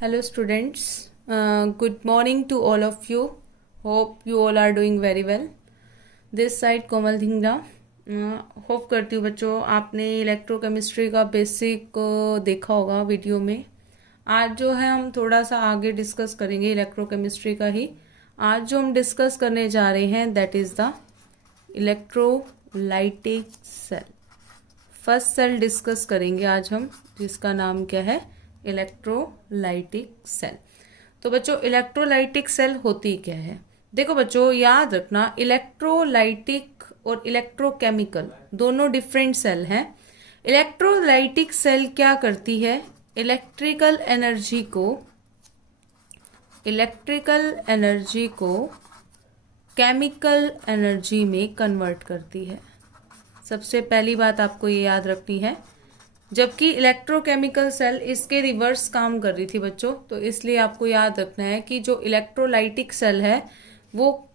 Hello students, good morning to all of you. Hope you all are doing very well. This side Komal Dhingra. Hope करती हूँ बच्चों आपने electrochemistry का basic देखा होगा वीडियो में. आज जो है हम थोड़ा सा आगे डिस्कस करेंगे इलेक्ट्रोकेमिस्ट्री का ही. आज जो हम डिस्कस करने जा रहे हैं that is the electrolytic cell. First cell discuss करेंगे आज हम, जिसका नाम क्या है, इलेक्ट्रोलाइटिक सेल. तो बच्चों इलेक्ट्रोलाइटिक सेल होती क्या है? देखो बच्चों याद रखना, इलेक्ट्रोलाइटिक और इलेक्ट्रोकेमिकल दोनों डिफरेंट सेल हैं. इलेक्ट्रोलाइटिक सेल क्या करती है? इलेक्ट्रिकल एनर्जी को केमिकल एनर्जी में कन्वर्ट करती है. सबसे पहली बात आपको ये याद रखनी है. जबकि इलेक्ट्रोकेमिकल सेल इसके रिवर्स काम कर रही थी बच्चों, तो इसलिए आपको याद रखना है कि जो इलेक्ट्रोलाइटिक सेल है वो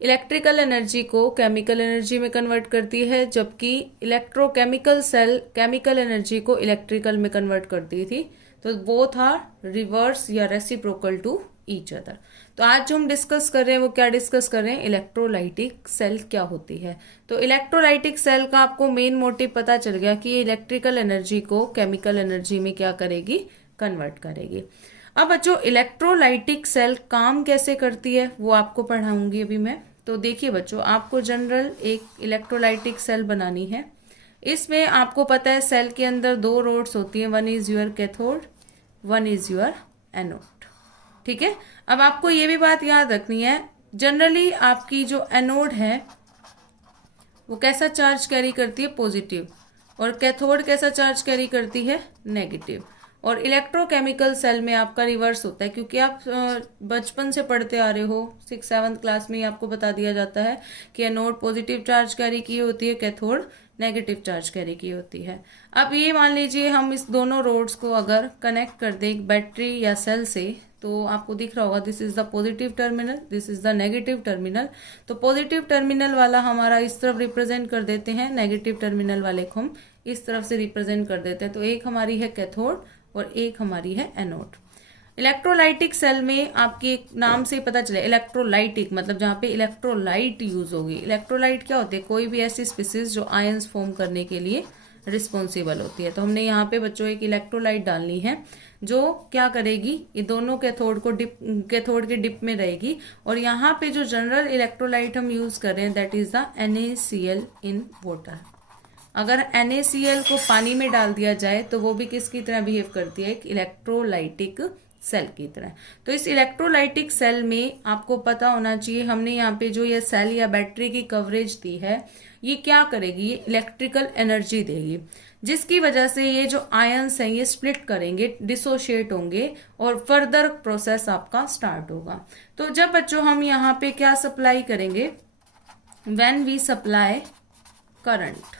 इलेक्ट्रिकल एनर्जी को केमिकल एनर्जी में कन्वर्ट करती है, जबकि इलेक्ट्रोकेमिकल सेल केमिकल एनर्जी को इलेक्ट्रिकल में कन्वर्ट करती थी. तो वो था रिवर्स या रेसिप्रोकल टू ईच अदर. तो आज जो हम डिस्कस कर रहे हैं वो क्या डिस्कस कर रहे हैं? इलेक्ट्रोलाइटिक सेल क्या होती है. तो इलेक्ट्रोलाइटिक सेल का आपको मेन मोटिव पता चल गया कि ये इलेक्ट्रिकल एनर्जी को केमिकल एनर्जी में क्या करेगी? कन्वर्ट करेगी. अब बच्चों इलेक्ट्रोलाइटिक सेल काम कैसे करती है वो आपको पढ़ाऊंगी अभी मैं. तो देखिए बच्चों, आपको जनरल एक इलेक्ट्रोलाइटिक सेल बनानी है. इसमें आपको पता है सेल के अंदर दो रोड्स होती हैं, one is your cathode, one is your anode. ठीक है. अब आपको ये भी बात याद रखनी है, जनरली आपकी जो एनोड है वो कैसा चार्ज कैरी करती है? पॉजिटिव. और कैथोड कैसा चार्ज कैरी करती है? नेगेटिव. और इलेक्ट्रोकेमिकल सेल में आपका रिवर्स होता है, क्योंकि आप बचपन से पढ़ते आ रहे हो, 6-7 क्लास में ही आपको बता दिया जाता है कि एनोड पॉजिटिव चार्ज कैरी की होती है, कैथोड नेगेटिव चार्ज कैरी की होती है. अब ये मान लीजिए हम इस दोनों रोड्स को अगर कनेक्ट कर दें एक बैटरी या सेल से, तो आपको दिख रहा होगा this is the positive terminal, this is the negative terminal. तो पॉजिटिव टर्मिनल वाला हमारा इस तरफ रिप्रेजेंट कर देते हैं, नेगेटिव टर्मिनल वाले को हम इस तरफ से रिप्रेजेंट कर देते हैं. तो एक हमारी है कैथोड और एक हमारी है एनोड. इलेक्ट्रोलाइटिक सेल में आपके एक नाम से पता चले, इलेक्ट्रोलाइटिक मतलब जहाँ पे इलेक्ट्रोलाइट यूज होगी. इलेक्ट्रोलाइट क्या होती है? कोई भी ऐसी स्पीसीज जो आयंस फॉर्म करने के लिए रिस्पॉन्सिबल होती है. तो हमने यहाँ पे बच्चों एक इलेक्ट्रोलाइट डालनी है जो क्या करेगी, ये दोनों कैथोड के डिप में रहेगी. और यहाँ पे जो जनरल इलेक्ट्रोलाइट हम यूज कर रहे हैं that is the NaCl in water. अगर NaCl को पानी में डाल दिया जाए तो वो भी किसकी तरह बिहेव करती है? एक इलेक्ट्रोलाइटिक सेल की तरह. तो इस इलेक्ट्रोलाइटिक सेल में आपको पता होना चाहिए, हमने यहाँ पे जो ये सेल या बैटरी की कवरेज दी है, ये क्या करेगी? ये इलेक्ट्रिकल एनर्जी देगी, जिसकी वजह से ये जो आयंस हैं ये स्प्लिट करेंगे, डिसोशिएट होंगे और फर्दर प्रोसेस आपका स्टार्ट होगा. तो जब बच्चों हम यहाँ पे क्या सप्लाई करेंगे? When we supply current.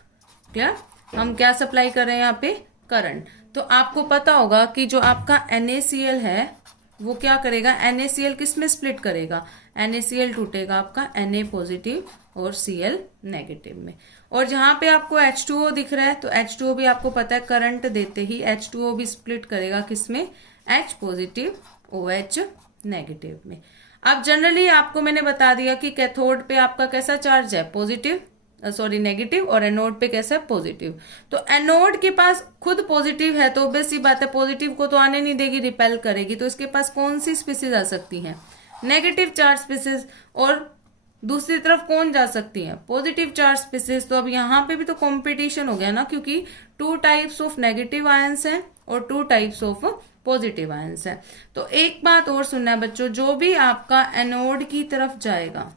Clear? हम क्या सप्लाई कर रहे हैं यहाँ पे? करंट. तो आपको पता होगा कि जो आपका NaCl है वो क्या करेगा? NaCl किस में स्प्लिट करेगा? NaCl टूटेगा आपका Na पॉजिटिव और Cl नेगेटिव में. और जहां पे आपको H2O दिख रहा है तो H2O भी आपको पता है करंट देते ही H2O भी स्प्लिट करेगा किसमें? H पॉजिटिव OH नेगेटिव में. अब जनरली आपको मैंने बता दिया कि कैथोड पे आपका कैसा चार्ज है? Positive, negative. और एनोड पे कैसा है? पॉजिटिव. तो एनोड के पास खुद पॉजिटिव है तो ऑब्वियस सी बात है पॉजिटिव को तो आने नहीं देगी, रिपेल करेगी. तो इसके पास कौन सी स्पीसीज आ सकती हैं? Negative charge species. और दूसरी तरफ कौन जा सकती है? Positive charge species. तो अब यहाँ पे भी तो कॉम्पिटिशन हो गया ना, क्योंकि 2 टाइप्स ऑफ नेगेटिव आयंस हैं और 2 टाइप्स ऑफ पॉजिटिव आयंस है. तो एक बात और सुनना है बच्चों, जो भी आपका एनोड की तरफ जाएगा,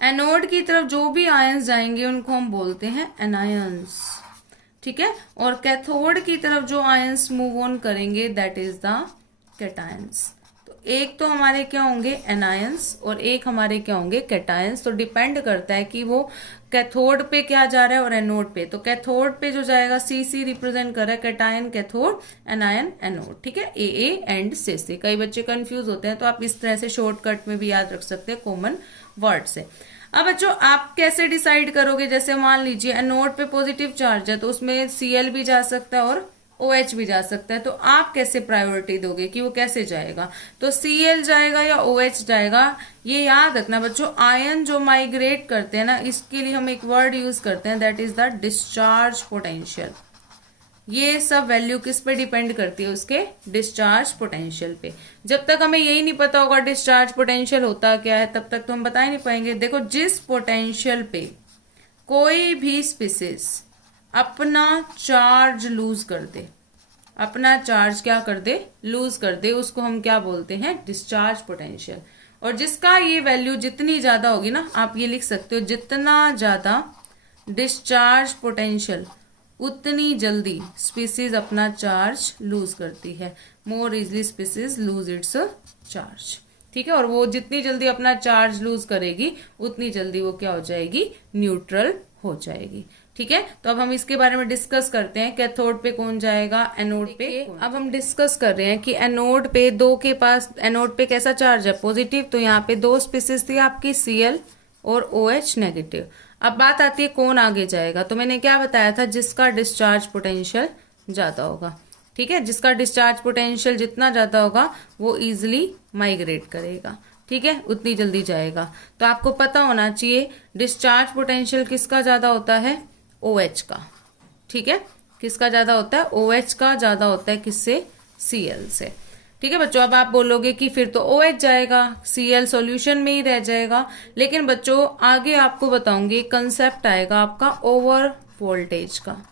एनोड की तरफ जो भी आयंस जाएंगे उनको हम बोलते हैं एनायंस. ठीक है. और कैथोड की तरफ जो आयंस मूव ऑन करेंगे दैट इज द कैटायंस. तो एक तो हमारे क्या होंगे? एनायंस और एक हमारे क्या होंगे? कैटायंस. तो डिपेंड करता है कि वो कैथोड पे क्या जा रहा है और एनोड पे. तो कैथोड पे जो जाएगा CC रिप्रेजेंट कर रहा है कैटायन कैथोड, एनायन एनोड. ठीक है. AA and CC. कई बच्चे कंफ्यूज होते हैं तो आप इस तरह से शॉर्टकट में भी याद रख सकते हैं कॉमन वर्ड से. अब बच्चों आप कैसे डिसाइड करोगे? जैसे मान लीजिए एनोड पे पॉजिटिव चार्ज है तो उसमें Cl भी जा सकता है और OH भी जा सकता है। तो आप कैसे प्रायोरिटी दोगे कि वो कैसे जाएगा? तो Cl जाएगा या OH जाएगा? ये याद रखना बच्चों, आयन जो माइग्रेट करते हैं ना, इसके लिए हम एक वर्ड यूज करते हैं, that is the discharge potential. ये सब वैल्यू किस पे डिपेंड करती है? उसके डिस्चार्ज पोटेंशियल पे। जब तक हमें यही नहीं पता होगा डिस्चार्ज पोटेंशियल होता क्या है, तब तक तो हम बता ही नहीं पाएंगे। देखो, जिस पोटेंशियल पे कोई भी स्पीसीज अपना चार्ज लूज कर दे, अपना चार्ज क्या कर दे? लूज कर दे, उसको हम क्या बोलते हैं? Discharge potential. और जिसका ये वैल्यू जितनी ज्यादा होगी ना, आप ये लिख सकते हो, जितना ज्यादा डिस्चार्ज पोटेंशियल उतनी जल्दी स्पीसीज अपना चार्ज लूज करती है। मोर easily species lose its charge. ठीक है, और वो जितनी जल्दी अपना चार्ज लूज करेगी उतनी जल्दी वो क्या हो जाएगी? न्यूट्रल हो जाएगी। ठीक है, तो अब हम इसके बारे में डिस्कस करते हैं, कैथोड पे कौन जाएगा, एनोड पे। अब हम डिस्कस कर रहे हैं कि एनोड पे दो के पास, एनोड पे कैसा चार्ज है? पॉजिटिव। तो यहाँ पे दो स्पीसीज थी आपकी, Cl और OH नेगेटिव। अब बात आती है कौन आगे जाएगा। तो मैंने क्या बताया था? जिसका डिस्चार्ज पोटेंशियल ज्यादा होगा। ठीक है, जिसका डिस्चार्ज पोटेंशियल जितना ज्यादा होगा वो इजिली माइग्रेट करेगा। ठीक है, उतनी जल्दी जाएगा। तो आपको पता होना चाहिए डिस्चार्ज पोटेंशियल किसका ज्यादा होता है? OH का। ठीक है, किसका ज्यादा होता है? OH का ज्यादा होता है। किससे? Cl से। ठीक है बच्चों, अब आप बोलोगे कि फिर तो OH जाएगा, Cl सॉल्यूशन में ही रह जाएगा। लेकिन बच्चों आगे आपको बताऊंगी, कंसेप्ट आएगा आपका ओवर वोल्टेज का।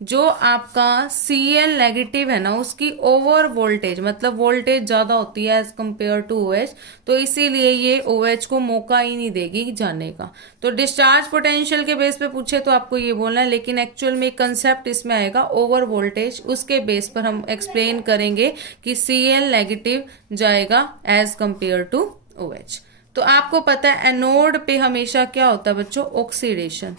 जो आपका Cl नेगेटिव है ना, उसकी ओवर वोल्टेज मतलब वोल्टेज ज्यादा होती है एज कंपेयर टू OH, तो इसीलिए ये OH को मौका ही नहीं देगी जाने का। तो डिस्चार्ज पोटेंशियल के बेस पे पूछे तो आपको ये बोलना है, लेकिन एक्चुअल में कंसेप्ट इसमें आएगा ओवर वोल्टेज। उसके बेस पर हम एक्सप्लेन करेंगे कि Cl नेगेटिव जाएगा एज कंपेयर टू OH। तो आपको पता है एनोड पे हमेशा क्या होता है बच्चों? ऑक्सीडेशन।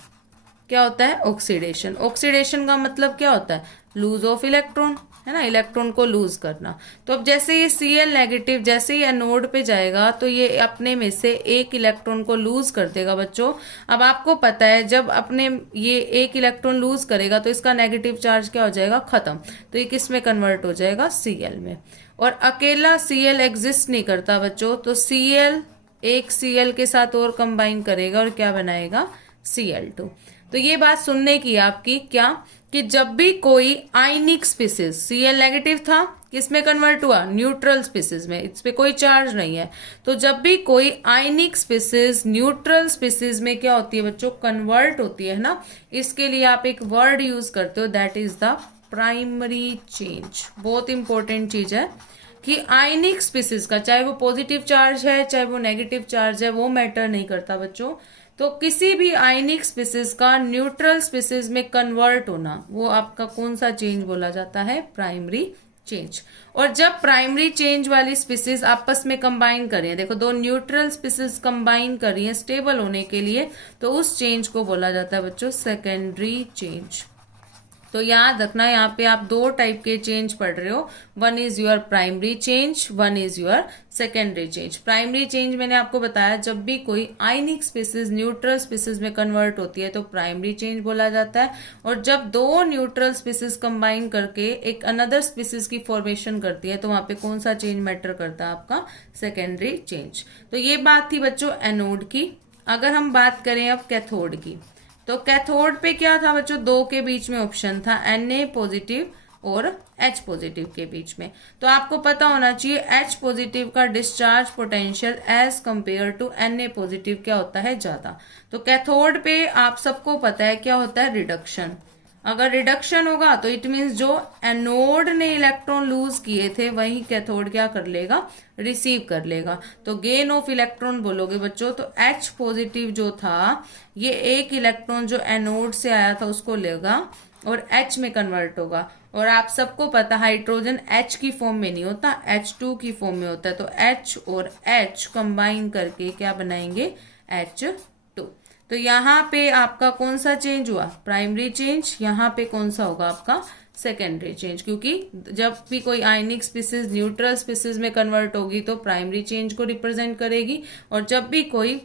क्या होता है? ऑक्सीडेशन। ऑक्सीडेशन का मतलब क्या होता है? लूज ऑफ इलेक्ट्रॉन, है ना, इलेक्ट्रॉन को लूज करना। तो अब जैसे ये Cl नेगेटिव जैसे ही एनोड पे जाएगा तो ये अपने में से एक इलेक्ट्रॉन को लूज कर देगा बच्चों। अब आपको पता है जब अपने ये एक इलेक्ट्रॉन लूज करेगा तो इसका नेगेटिव चार्ज क्या हो जाएगा? खत्म। तो ये किस में कन्वर्ट हो जाएगा? Cl में। और अकेला Cl एग्जिस्ट नहीं करता बच्चों, तो Cl एक Cl के साथ और कंबाइन करेगा और क्या बनाएगा? Cl2। तो ये बात सुनने की आपकी क्या, कि जब भी कोई आयनिक स्पीसीज, Cl नेगेटिव था, किसमें कन्वर्ट हुआ? न्यूट्रल स्पीसीज में, इस पे कोई चार्ज नहीं है। तो जब भी कोई आयनिक स्पीसीज न्यूट्रल स्पीसीज में क्या होती है बच्चों? कन्वर्ट होती है ना, इसके लिए आप एक वर्ड यूज करते हो, that is the primary change. बहुत इंपॉर्टेंट चीज है कि आयनिक स्पीसीज का, चाहे वो पॉजिटिव चार्ज है चाहे वो नेगेटिव चार्ज है, वो मैटर नहीं करता बच्चों। तो किसी भी आयनिक स्पीसीज का न्यूट्रल स्पीसीज में कन्वर्ट होना, वो आपका कौन सा चेंज बोला जाता है? Primary change. और जब प्राइमरी चेंज वाली स्पीसीज आपस में कंबाइन कर रही है, देखो दो न्यूट्रल स्पीसीज कंबाइन कर रही है स्टेबल होने के लिए, तो उस चेंज को बोला जाता है बच्चों सेकेंडरी चेंज। तो याद रखना, यहाँ पे आप दो टाइप के चेंज पढ़ रहे हो, one is your primary change, one is your secondary change. Primary change मैंने आपको बताया, जब भी कोई आयनिक स्पीसीज न्यूट्रल स्पीसीज में कन्वर्ट होती है तो प्राइमरी चेंज बोला जाता है। और जब दो न्यूट्रल स्पीसीज कंबाइन करके एक अनदर स्पीसीज की फॉर्मेशन करती है तो वहां पे कौन सा चेंज मैटर करता है? आपका सेकेंडरी चेंज। तो ये बात थी बच्चों एनोड की। अगर हम बात करें अब कैथोड की, तो कैथोड पे क्या था बच्चों? दो के बीच में ऑप्शन था, Na पॉजिटिव और H पॉजिटिव के बीच में। तो आपको पता होना चाहिए H पॉजिटिव का discharge potential as compare to Na positive क्या होता है? ज्यादा। तो कैथोड पे आप सबको पता है क्या होता है? रिडक्शन। अगर रिडक्शन होगा तो इट मीन्स जो एनोड ने इलेक्ट्रॉन लूज किए थे वही कैथोड क्या कर लेगा? रिसीव कर लेगा। तो गेन ऑफ इलेक्ट्रॉन बोलोगे बच्चों, तो H पॉजिटिव जो था ये एक इलेक्ट्रॉन जो एनोड से आया था उसको लेगा और H में कन्वर्ट होगा। और आप सबको पता हाइड्रोजन H की फॉर्म में नहीं होता, H2 की फॉर्म में होता है। तो H और H कंबाइन करके क्या बनाएंगे? H2। तो यहाँ पे आपका कौन सा चेंज हुआ? Primary change. यहाँ पे कौन सा होगा आपका? सेकेंडरी चेंज, क्योंकि जब भी कोई आयनिक स्पीसीज न्यूट्रल स्पीसीज में कन्वर्ट होगी तो प्राइमरी चेंज को रिप्रेजेंट करेगी, और जब भी कोई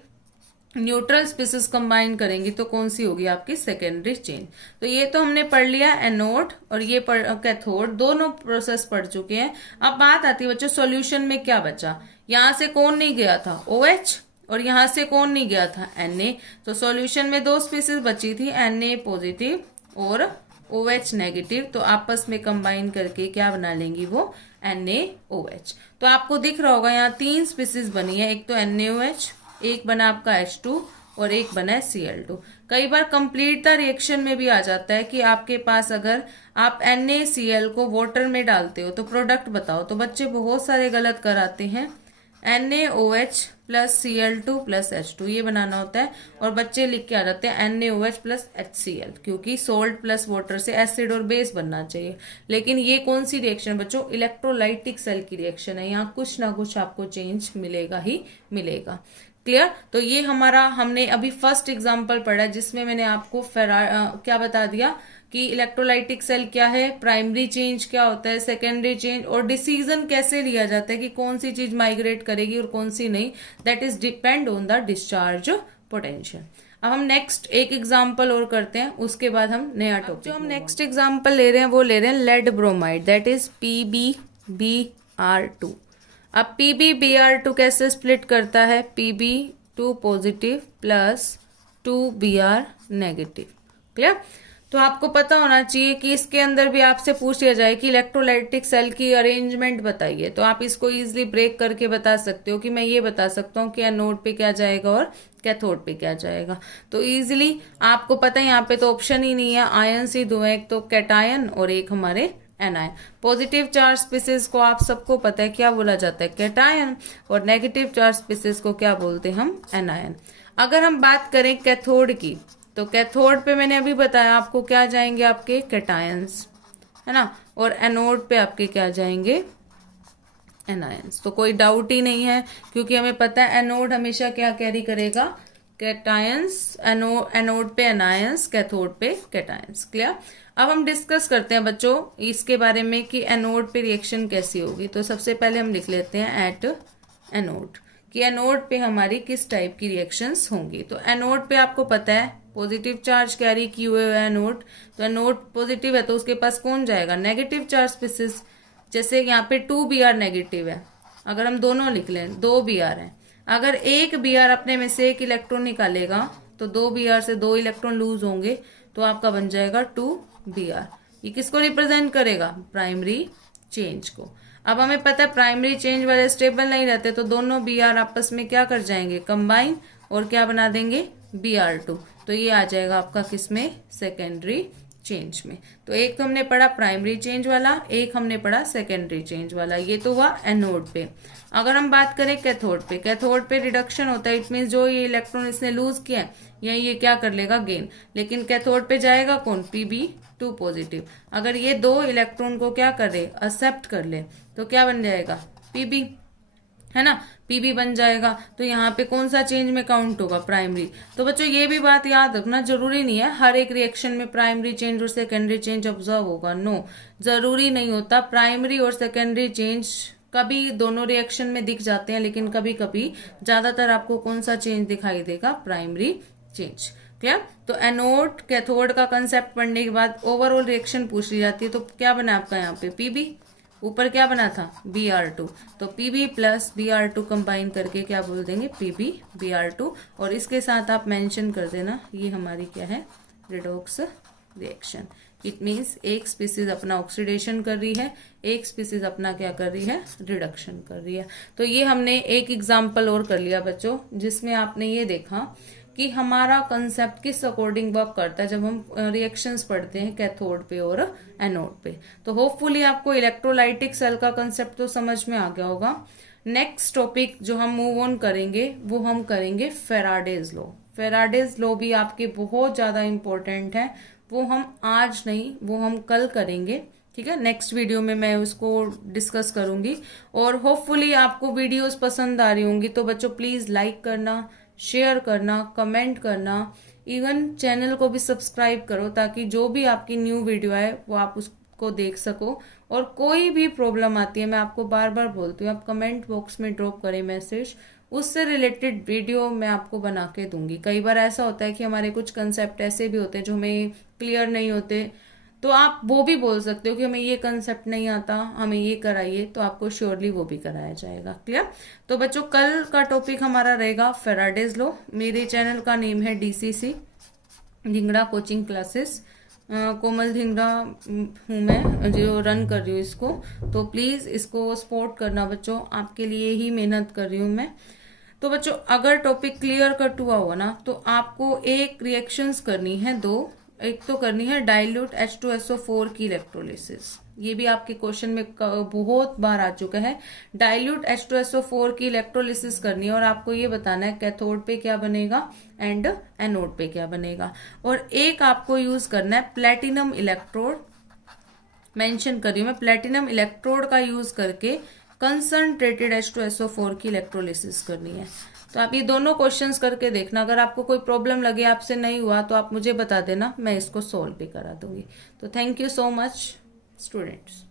न्यूट्रल स्पीसीज कंबाइन करेंगी तो कौन सी होगी आपकी सेकेंडरी चेंज। तो ये तो हमने पढ़ लिया एनोड और ये कैथोड, दोनों प्रोसेस पढ़ चुके हैं। अब बात आती है बच्चों सॉल्यूशन में क्या बचा। यहाँ से कौन नहीं गया था, OH, और यहाँ से कौन नहीं गया था, Na। तो सॉल्यूशन में दो स्पीसीज बची थी, Na पॉजिटिव और OH नेगेटिव। तो आपस में कंबाइन करके क्या बना लेंगी वो, NaOH। तो आपको दिख रहा होगा यहाँ तीन स्पीसीज बनी है, एक तो NaOH, एक बना आपका H2 और एक बना है Cl2। कई बार कंप्लीटता रिएक्शन में भी आ जाता है कि आपके पास अगर आप NaCl को वाटर में डालते हो तो प्रोडक्ट बताओ, तो बच्चे बहुत सारे गलत कराते हैं। NaOH plus Cl2 plus H2 ये बनाना होता है, और बच्चे लिख के आ जाते हैं NaOH प्लस HCl, क्योंकि सोल्ट प्लस वाटर से एसिड और बेस बनना चाहिए। लेकिन ये कौन सी रिएक्शन बच्चों, इलेक्ट्रोलाइटिक सेल की रिएक्शन है। यहाँ कुछ ना कुछ आपको चेंज मिलेगा ही मिलेगा। क्लियर। तो ये हमारा हमने अभी फर्स्ट एग्जांपल पढ़ा जिसमें मैंने आपको क्या बता दिया कि इलेक्ट्रोलाइटिक सेल क्या है, प्राइमरी चेंज क्या होता है, सेकेंडरी चेंज, और डिसीजन कैसे लिया जाता है कि कौन सी चीज माइग्रेट करेगी और कौन सी नहीं। That is depend on the discharge potential. अब हम नेक्स्ट एक एग्जांपल और करते हैं, उसके बाद हम नया टॉपिक। जो हम नेक्स्ट एग्जांपल ले रहे हैं वो ले रहे हैं lead bromide, that is PbBr2। अब PbBr2 कैसे स्प्लिट करता है, Pb2 positive plus 2Br negative. Clear. तो आपको पता होना चाहिए कि इसके अंदर भी आपसे पूछ लिया जाए कि इलेक्ट्रोलाइटिक सेल की अरेंजमेंट बताइए, तो आप इसको इजीली ब्रेक करके बता सकते हो कि मैं ये बता सकता हूँ कि एनोड पे क्या जाएगा और कैथोड पे क्या जाएगा। तो इजीली आपको पता है यहाँ पे तो ऑप्शन ही नहीं है, आयंस ही दो है, एक तो कैटायन और एक हमारे एनायन। पॉजिटिव चार्ज स्पीसीज को आप सबको पता है क्या बोला जाता है, कैटायन, और नेगेटिव चार्ज स्पीसीज को क्या बोलते हैं हम, एनायन। अगर हम बात करें कैथोड की, तो कैथोड पे मैंने अभी बताया आपको क्या जाएंगे आपके कैटायंस, है ना, और एनोड पे आपके क्या जाएंगे, एनायंस। तो कोई डाउट ही नहीं है क्योंकि हमें पता है एनोड हमेशा क्या कैरी करेगा, कैटायंस, एनोड पे एनायंस, कैथोड पे कैटायंस। क्लियर। अब हम डिस्कस करते हैं बच्चों इसके बारे में कि एनोड पे रिएक्शन कैसी होगी। तो सबसे पहले हम लिख लेते हैं एट एनोड, कि एनोड पे हमारी किस टाइप की रिएक्शंस होंगी। तो एनोड पे आपको पता है पॉजिटिव चार्ज कैरी किए हुए है एनोड, तो एनोड पॉजिटिव है तो उसके पास कौन जाएगा, नेगेटिव चार्ज स्पीसीज। जैसे यहाँ पे 2Br नेगेटिव है, अगर हम दोनों लिख लें 2Br है, अगर एक Br अपने में से एक इलेक्ट्रॉन निकालेगा तो 2Br से 2 इलेक्ट्रॉन लूज होंगे, तो आपका बन जाएगा 2Br। ये किसको रिप्रेजेंट करेगा, प्राइमरी चेंज को। अब हमें पता है प्राइमरी चेंज वाले स्टेबल नहीं रहते, तो दोनों Br आपस में क्या कर जाएंगे, कंबाइन, और क्या बना देंगे, Br2। तो ये आ जाएगा आपका किसमें, सेकेंडरी चेंज में। तो एक तो हमने पढ़ा प्राइमरी चेंज वाला, एक हमने पढ़ा सेकेंडरी चेंज वाला। ये तो हुआ एनोड पे। अगर हम बात करें कैथोड पे, कैथोड पे रिडक्शन होता है, इट मीन जो ये इलेक्ट्रॉन इसने लूज किया है या ये क्या कर लेगा, गेन। लेकिन कैथोड पे जाएगा कौन, Pb2 पॉजिटिव। अगर ये दो इलेक्ट्रॉन को क्या करे, एक्सेप्ट कर ले, तो क्या बन जाएगा, Pb, है ना, Pb बन जाएगा। तो यहाँ पे कौन सा चेंज में काउंट होगा, प्राइमरी। तो बच्चों ये भी बात याद रखना, जरूरी नहीं है हर एक रिएक्शन में प्राइमरी चेंज और सेकेंडरी चेंज ऑब्जर्व होगा, नो, जरूरी नहीं होता। प्राइमरी और सेकेंडरी चेंज कभी दोनों रिएक्शन में दिख जाते हैं, लेकिन कभी कभी ज्यादातर आपको कौन सा चेंज दिखाई देगा, प्राइमरी चेंज। क्लियर। तो एनोड कैथोड का कंसेप्ट पढ़ने के बाद ओवरऑल रिएक्शन पूछ ली जाती है। तो क्या बना आपका यहाँ पे, Pb, ऊपर क्या बना था, Br2, तो Pb प्लस Br2 कंबाइन करके क्या बोल देंगे, PbBr2। और इसके साथ आप मेंशन कर देना ये हमारी क्या है, रिडॉक्स रिएक्शन। इट मीन्स एक स्पीसीज अपना ऑक्सीडेशन कर रही है, एक स्पीसीज अपना क्या कर रही है, रिडक्शन कर रही है। तो ये हमने एक एग्जाम्पल और कर लिया बच्चों, जिसमें आपने ये देखा कि हमारा कंसेप्ट किस अकॉर्डिंग वर्क करता है जब हम रिएक्शंस पढ़ते हैं कैथोड पे और एनोड पे। तो होपफुली आपको इलेक्ट्रोलाइटिक सेल का कंसेप्ट तो समझ में आ गया होगा। नेक्स्ट टॉपिक जो हम मूव ऑन करेंगे वो हम करेंगे फेराडेज लॉ। फेराडेज लॉ भी आपके बहुत ज्यादा इंपॉर्टेंट है, वो हम आज नहीं, वो हम कल करेंगे, ठीक है। नेक्स्ट वीडियो में मैं उसको डिस्कस करूंगी। और होपफुली आपको वीडियोस पसंद आ रही होंगी, तो बच्चों प्लीज लाइक करना, शेयर करना, कमेंट करना, इवन चैनल को भी सब्सक्राइब करो, ताकि जो भी आपकी न्यू वीडियो आए वो आप उसको देख सको। और कोई भी प्रॉब्लम आती है, मैं आपको बार बार बोलती हूँ, आप कमेंट बॉक्स में ड्रॉप करें मैसेज, उससे रिलेटेड वीडियो मैं आपको बना के दूंगी। कई बार ऐसा होता है कि हमारे कुछ कंसेप्ट ऐसे भी होते हैं जो हमें क्लियर नहीं होते, तो आप वो भी बोल सकते हो कि हमें ये कंसेप्ट नहीं आता, हमें ये कराइए, तो आपको श्योरली वो भी कराया जाएगा। क्लियर? तो बच्चों कल का टॉपिक हमारा रहेगा फेराडेज लॉ। मेरे चैनल का नेम है DCC धिंगड़ा कोचिंग क्लासेस। कोमल धिंगड़ा हूँ मैं जो रन कर रही हूँ इसको, तो प्लीज़ इसको सपोर्ट करना बच्चों, आपके लिए ही मेहनत कर रही हूँ मैं। तो बच्चों अगर टॉपिक क्लियर कट हुआ हो ना, तो आपको एक रिएक्शंस करनी है, दो। एक तो करनी है डाइल्यूट H2SO4 की इलेक्ट्रोलिसिस, ये भी आपके क्वेश्चन में बहुत बार आ चुका है। डाइल्यूट H2SO4 की इलेक्ट्रोलिसिस करनी है और आपको ये बताना है कैथोड पे क्या बनेगा एंड एनोड पे क्या बनेगा। और एक आपको यूज करना है प्लेटिनम इलेक्ट्रोड, मेंशन कर रही हूँ मैं, प्लेटिनम इलेक्ट्रोड का यूज करके कंसंट्रेटेड H2SO4 की इलेक्ट्रोलिसिस करनी है। तो आप ये दोनों क्वेश्चंस करके देखना, अगर आपको कोई प्रॉब्लम लगे, आपसे नहीं हुआ, तो आप मुझे बता देना, मैं इसको सॉल्व भी करा दूंगी। तो thank you so much students.